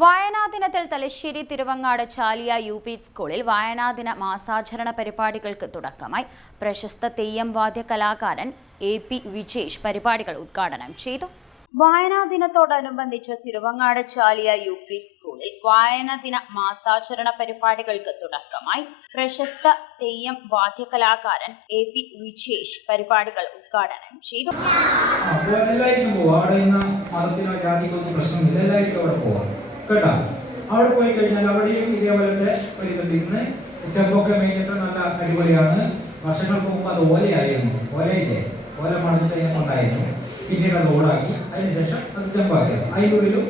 വായനാദിനത്തിൽ Thalassery Thiruvangad Chaliya UP സ്കൂളിൽ വായനാദിന മാസാചരണ പരിപാടികൾക്ക് തുടക്കമായി. പ്രശസ്ത തെയ്യം വാദ്യ കലാകാരൻ AP വിജേഷ് പരിപാടികൾ ഉദ്ഘാടനം ചെയ്തു. വായനാദിനത്തോടനുബന്ധിച്ച് തിരുവങ്ങാട് ചാലിയ UP സ്കൂളിൽ വായനാദിന മാസാചരണ പരിപാടികൾക്ക് തുടക്കമായി. പ്രശസ്ത തെയ്യം വാദ്യ കലാകാരൻ AP വിജേഷ് പരിപാടികൾ ഉദ്ഘാടനം ചെയ്തു. കേട്ടാ, അവിടെ പോയി കഴിഞ്ഞാൽ അവിടെയും ഇതേപോലത്തെ ഒരു ഇതുണ്ട്. ഇന്ന് ചെമ്പൊക്കെ മേഞ്ഞിട്ട് നല്ല അടിപൊളിയാണ്. വർഷങ്ങൾക്ക് മുമ്പ് അത് ഓലയായിരുന്നു. ഓലയില്ലേ, ഓല മടഞ്ഞിട്ട് ഞാൻ കൊണ്ടായിരുന്നു. പിന്നീട് അത് ഓടാക്കി, അതിനുശേഷം അത് ചെമ്പാക്കിയത്. അതിനുള്ളിലും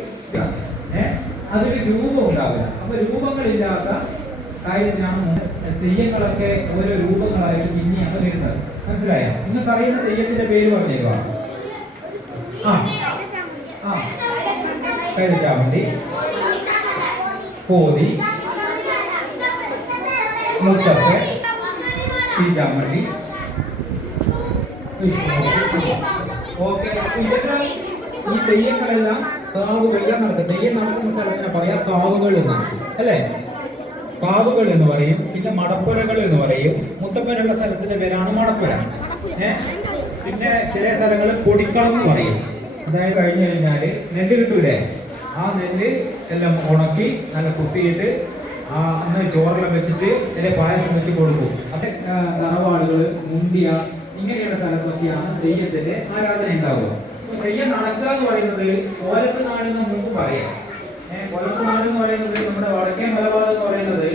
അതിന് രൂപം ഉണ്ടാവില്ല. അപ്പൊ രൂപങ്ങളില്ലാത്ത കാര്യത്തിനാണ് തെയ്യങ്ങളൊക്കെ ഓരോ രൂപങ്ങളായിട്ട് പിന്നെയാണ് വരുന്നത്. മനസ്സിലായോ? നിങ്ങൾക്ക് അറിയുന്ന തെയ്യത്തിന്റെ പേര് പറഞ്ഞേക്കുക. കൈതച്ചാമണ്ടി, കോതി, മുത്തപ്പ, തീച്ചാമണ്ടി. ഓക്കെ, ഇതെല്ലാം ഈ തെയ്യങ്ങളെല്ലാം കാവുകളിലാണ് നടക്കുന്നത്. തെയ്യം നടക്കുന്ന സ്ഥലത്തിന് പറയാം കാവുകൾ എന്നാണ്, അല്ലേ? കാവുകൾ എന്ന് പറയും. പിന്നെ മടപ്പുരകൾ എന്ന് പറയും. മുത്തപ്പനുള്ള സ്ഥലത്തിന്റെ പേരാണ് മടപ്പുര. പിന്നെ ചില സ്ഥലങ്ങൾ പൊടിക്കളം എന്ന് പറയും. അതായത് കഴിഞ്ഞു കഴിഞ്ഞാല് നെല്ല് കിട്ടൂലേ, ആ നെല്ല് എല്ലാം ഉണക്കി നല്ല കുത്തിയിട്ട് അന്ന് ചോറെല്ലാം വെച്ചിട്ട് അതിന്റെ പായസം വെച്ച് കൊടുക്കും. അത് തറവാടുകൾ, മുണ്ടിയ, ഇങ്ങനെയുള്ള സ്ഥലത്തൊക്കെയാണ് തെയ്യത്തിന്റെ ആരാധന ഉണ്ടാവുക. തെയ്യം നടക്കുക എന്ന് പറയുന്നത് കോലത്ത് നാടെന്ന് മുമ്പ് പറയാം. കോലത്ത് നാട് എന്ന് പറയുന്നത് നമ്മുടെ വടക്കേ മലബാർ എന്ന് പറയുന്നത്.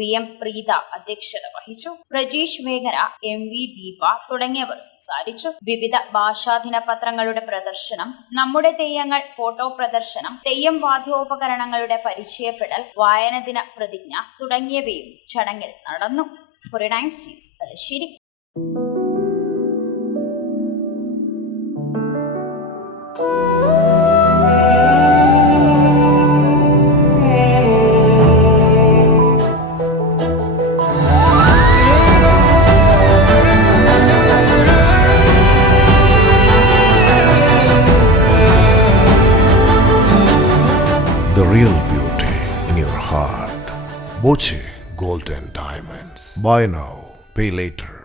VM പ്രീത അധ്യക്ഷത വഹിച്ചു. പ്രജീഷ് മേഘന, MV ദീപ തുടങ്ങിയവർ സംസാരിച്ചു. വിവിധ ഭാഷാദിന പത്രങ്ങളുടെ പ്രദർശനം, നമ്മുടെ തെയ്യങ്ങൾ ഫോട്ടോ പ്രദർശനം, തെയ്യം വാദ്യോപകരണങ്ങളുടെ പരിചയപ്പെടൽ, വായനദിന പ്രതിജ്ഞ തുടങ്ങിയവയും ചടങ്ങിൽ നടന്നു. Times news, Thalassery. The real beauty in your heart. Boche Gold and Diamonds. Buy now, pay later.